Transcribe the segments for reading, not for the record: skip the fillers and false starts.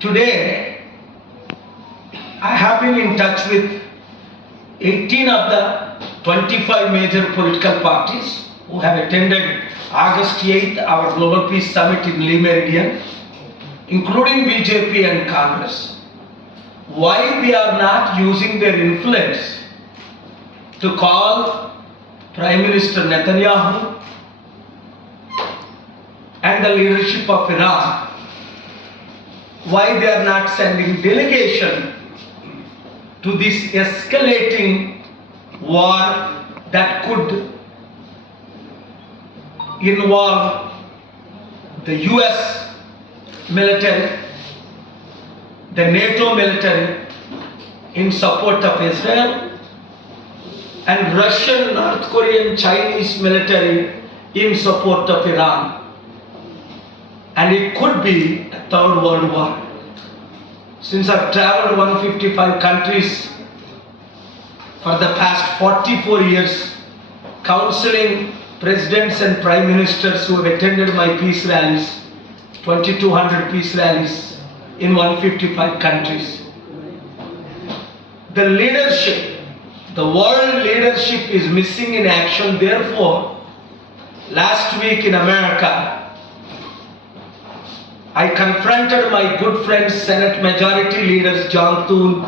Today, I have been in touch with 18 of the 25 major political parties who have attended August 8th, our Global Peace Summit in Lee Meridian, including BJP and Congress. Why they are not using their influence to call Prime Minister Netanyahu and the leadership of Iran? Why they are not sending delegation to this escalating war that could involve the US military, the NATO military in support of Israel, and Russian, North Korean, Chinese military in support of Iran. And it could be a third world war. Since I've traveled 155 countries for the past 44 years, counseling presidents and prime ministers who have attended my peace rallies, 2,200 peace rallies in 155 countries. The leadership, the world leadership is missing in action. Therefore, last week in America, I confronted my good friends, Senate Majority Leaders John Thune,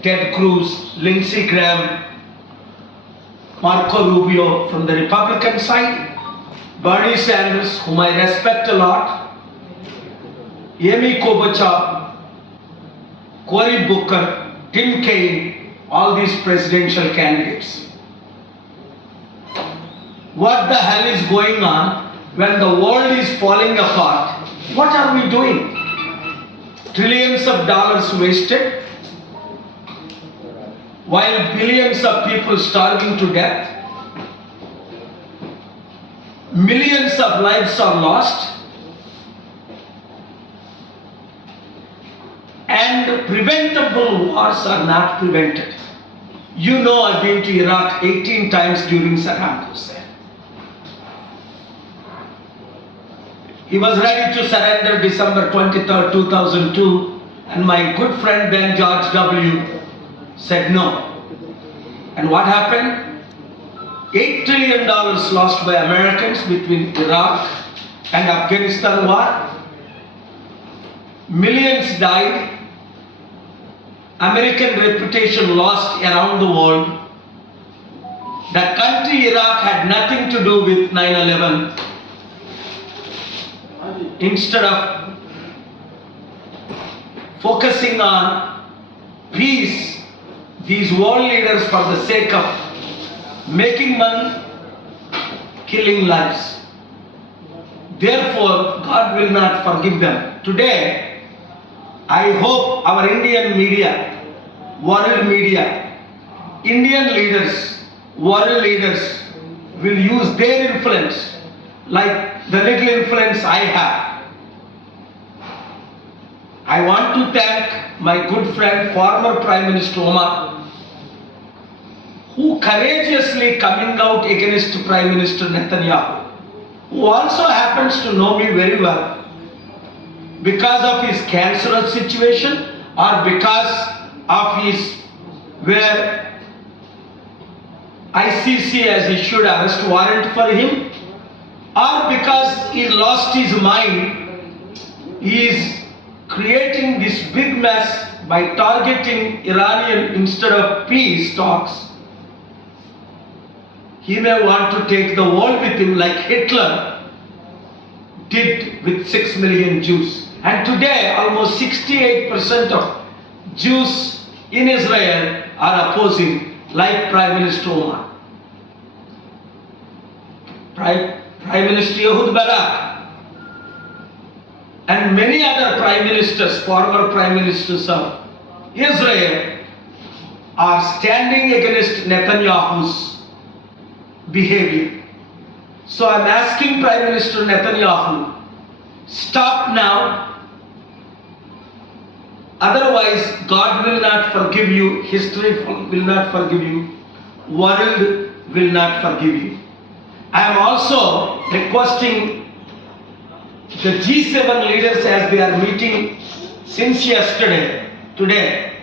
Ted Cruz, Lindsey Graham, Marco Rubio from the Republican side, Bernie Sanders, whom I respect a lot, Amy Klobuchar, Cory Booker, Tim Kaine, all these presidential candidates. What the hell is going on when the world is falling apart? What are we doing? Trillions of dollars wasted, while billions of people starving to death. Millions of lives are lost, and preventable wars are not prevented. You know, I've been to Iraq 18 times during Saddam Hussein. He was ready to surrender December 23rd, 2002, and my good friend then George W. said no. And what happened? $8 trillion lost by Americans between Iraq and Afghanistan war. Millions died. American reputation lost around the world. The country Iraq had nothing to do with 9/11. Instead of focusing on peace, these world leaders, for the sake of making money, killing lives. Therefore, God will not forgive them. Today, I hope our Indian media, world media, Indian leaders, world leaders will use their influence like the little influence I have. I want to thank my good friend, former Prime Minister Omar, who courageously coming out against Prime Minister Netanyahu, who also happens to know me very well because of his cancerous situation or because of his where ICC has issued arrest warrant for him, or because he lost his mind. He is creating this big mess by targeting Iranian instead of peace talks. He may want to take the world with him like Hitler did with 6 million Jews. And today almost 68% of Jews in Israel are opposing, like Prime Minister Omar. Prime Minister Ehud Barak and many other prime ministers, former prime ministers of Israel, are standing against Netanyahu's behavior. So I'm asking Prime Minister Netanyahu, stop now. Otherwise, God will not forgive you, history will not forgive you, world will not forgive you. I am also requesting the G7 leaders, as they are meeting since yesterday, today,